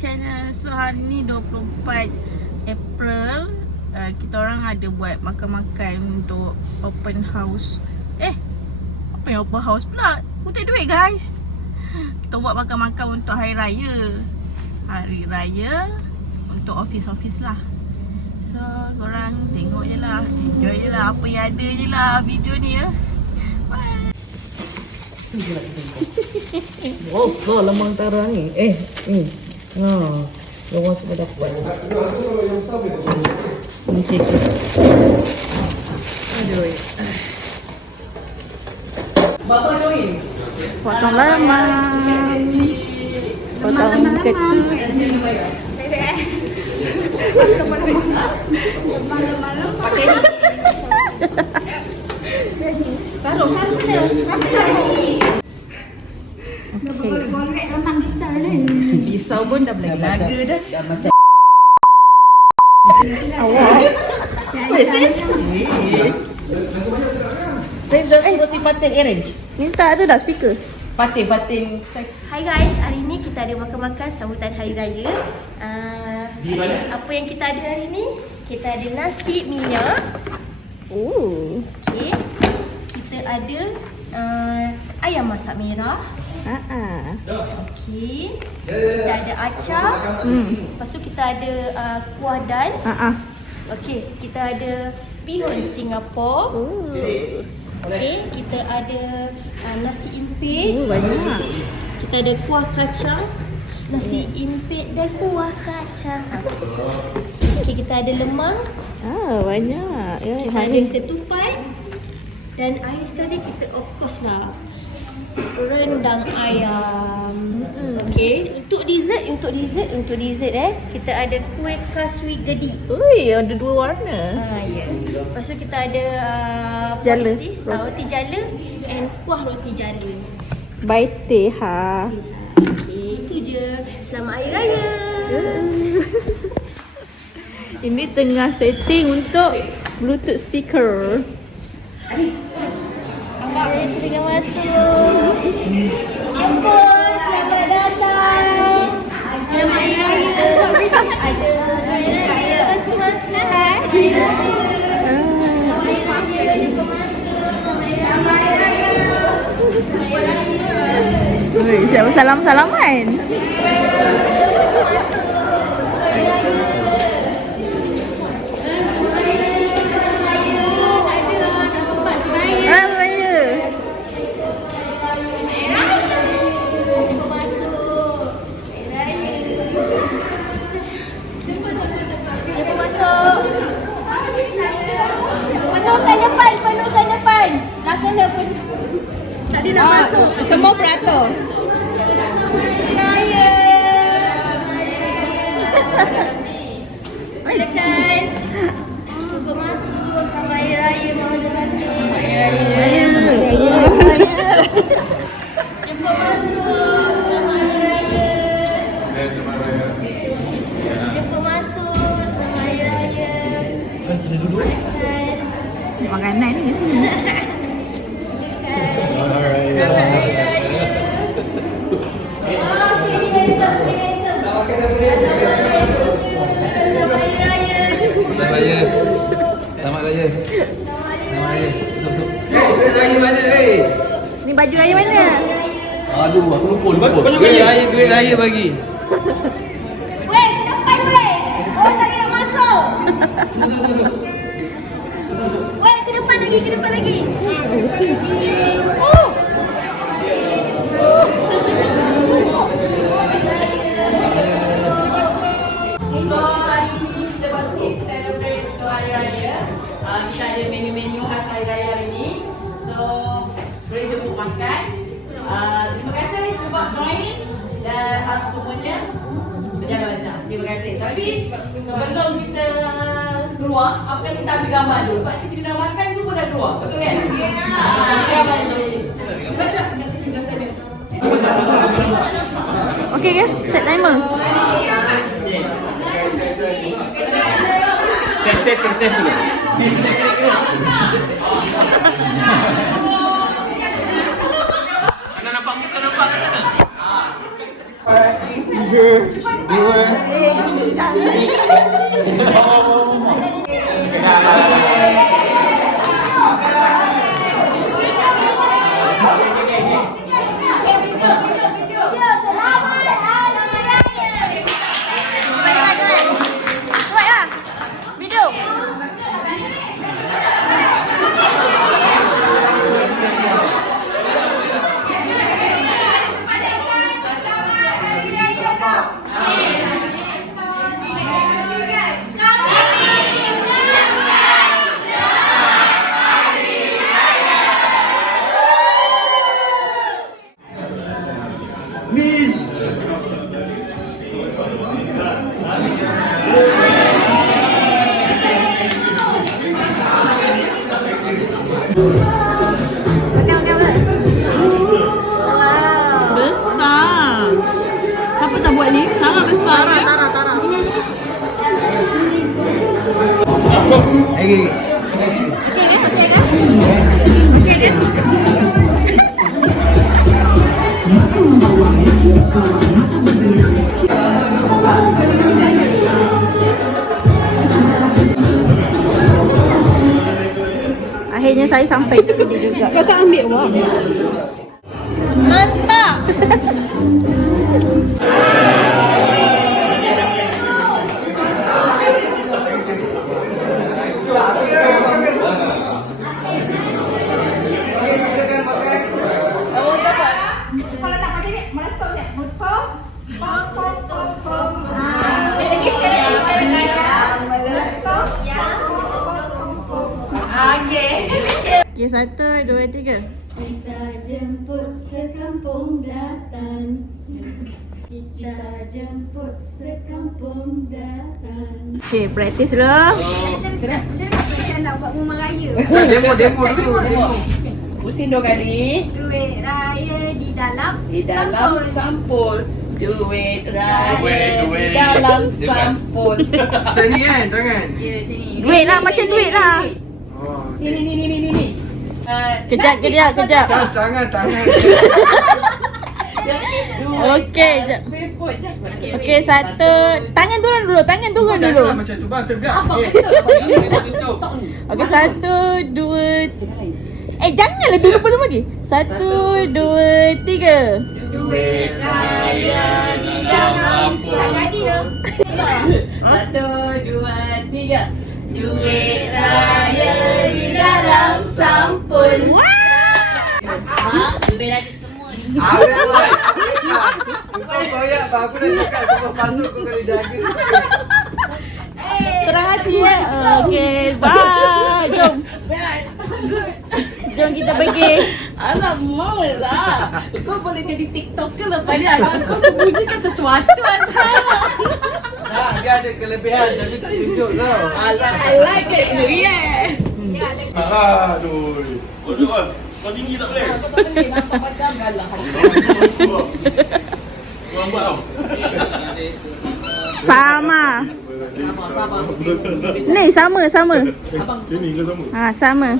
channel. So hari ni 24 April, kita orang ada buat makan-makan untuk open house. Apa yang open house pula? Putih duit guys. Kita buat makan-makan untuk hari raya. Hari raya untuk office-office lah. So korang tengok je lah, enjoy je lah, apa yang ada je lah video ni ya. Wow, slow lemang antara ni. Ni. Lawang semua dapat. Ni cek. Aduh. Bapa join. Potong lemang. Potong kecil. Sarung dia. Apa sarung ni? Boleh lemang gitar ni. Pisau pun dah boleh laga dah. Dah macam Awak. saya sudah suruh si Fatin arrange. Minta tu dah speaker. Fatin. Hai guys, hari ni kita ada makan-makan sambutan hari raya. Apa yang kita ada hari ni? Kita ada nasi minyak. Okey. Kita ada ayam masak merah. Okey. Kita ada acar. Lepas tu kita ada kuah dal. Okey, kita ada bihun Singapura. Okey, kita ada nasi impit. Banyak. Kita ada kuah kacang, nasi impit dan kuah kacang. Okey, kita ada lemang. Banyak. Ya, Kita ada ketupat. Dan air sekali kita of course lah rendang ayam. Okey, untuk dessert kita ada kuih kaswi gedi. Ui, ada dua warna. Ya. Lepas tu kita ada Jala. roti jala and kuah roti jala. Baite ha. Okey, itu je. Selamat Hari Raya. Ini tengah setting untuk Bluetooth speaker. Silakan masuk. Ampun, selamat datang. Selamat Hari Raya. Ada Hari Raya. Aku masuk. Hari Raya. Siapa salam-salaman? Penuhkan depan. Belakang dia pun. Tak ada nak masuk. Semua beratur. Raya. Silakan. Cuba masuk. Selamat Hari Raya. Cuba masuk. Selamat Hari Raya. Cuba masuk. Selamat Hari Raya. Silakan. Makanan ni di sini. Selamat Raya. Raya mana Ni baju raya mana? Aduh, aku lupa. Duit raya bagi. Weh, ke depan weh. Orang tadi nak masuk. Weh, ke depan lagi. So hari ni kita buat sikit celebrate untuk Hari Raya. Kita ada menu-menu khas Hari Raya hari ni. So boleh jemput makan. Terima kasih sebab join dan harap semuanya berjalan lancar. Terima kasih. Tapi sebelum kita keluar, apa yang kita ambil gambar dulu. Sebab kita dah makan semua dah keluar. Betul kan? Ambil gambar dulu. Baca kat sini rasa dia. Okey guys, set timer. Test dulu. Anda nampak muka nampak kat sana? 3, 2, Besar. Siapa tak buat ni? Sangat besar. Tara. Akhirnya saya sampai di sini juga. Kakak ambil wang. Mantap. Okay, 1, 2, 3. Kita jemput sekampung datang. Kita jemput sekampung datang. Okay, practice dulu. Macam nak buat rumah raya. Demo dulu. Pusing 2 kali. Duit raya di dalam Sampul. Duit raya di dalam sampul. Macam ni kan tangan. Ya, sini. Duit lah, macam duit lah. Oh. Ni. Kejap. Tangan. Okay, jap. Okay, 1. Tangan turun dulu. Janganlah macam tu bang, tegak. Okay, 1, 2. Janganlah dulu belum lagi. 1, 2, 3. duit raya di dalam sagadi dah. 1, 2, 3. Duit raya di dalam sampul. Lebih lagi semua ni. Kau koyak bang, aku dah cakap kau masuk kau kena jaga. Terang hati ya. Okay, bye. Jom kita pergi. Alamak lah. Kau boleh jadi TikToker lepas ni. Kau sembunyikan sesuatu Azhar. Dia ada kelebihan tapi tak tunjuk tau. Alah, I like it. Yeah. Aduh. Kau tinggi tak boleh? Kau tak boleh nampak macam galah. Kau buat tau. Sama. Ni sama. Sini ke sama? Sama.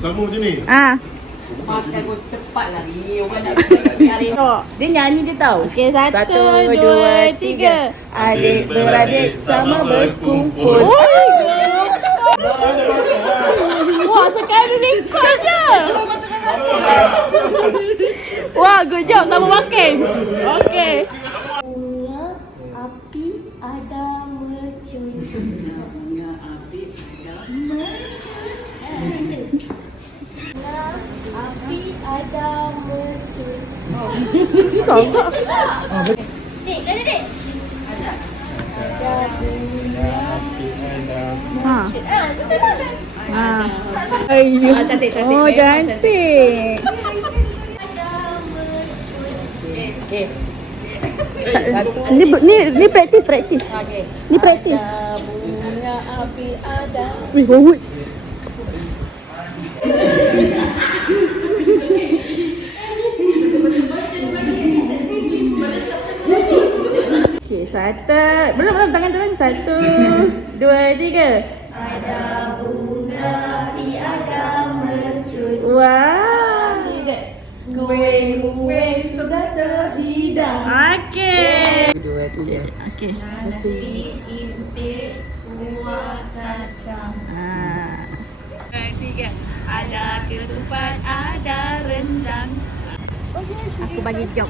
Sama macam ni? Makan pun cepat lah ni. Orang nak hari. Dia nyanyi je tau. Okay, 1, 2, 3. Adik-beradik sama berkumpul. Wah, sekali saja. Wah, good job. Sama makan. Okay. Bunga api ada mercun. Bunga api ada. Api ada mercun. Dek, dek. Ayuh. Cantik. Oh, cantik. Okay. Ni praktis. Okay. Ni praktis. Ada bunga api ada. Wih, wow. Okay, 1. Belum tangan turun. 1, 2, 3. Ada bunga api ada mercun. Wah. Kue sudah terhidang. Okay. Okey. Nasi impit kuah kacang. Tiga. Ada ketupat, ada rendang. Aku bagi job.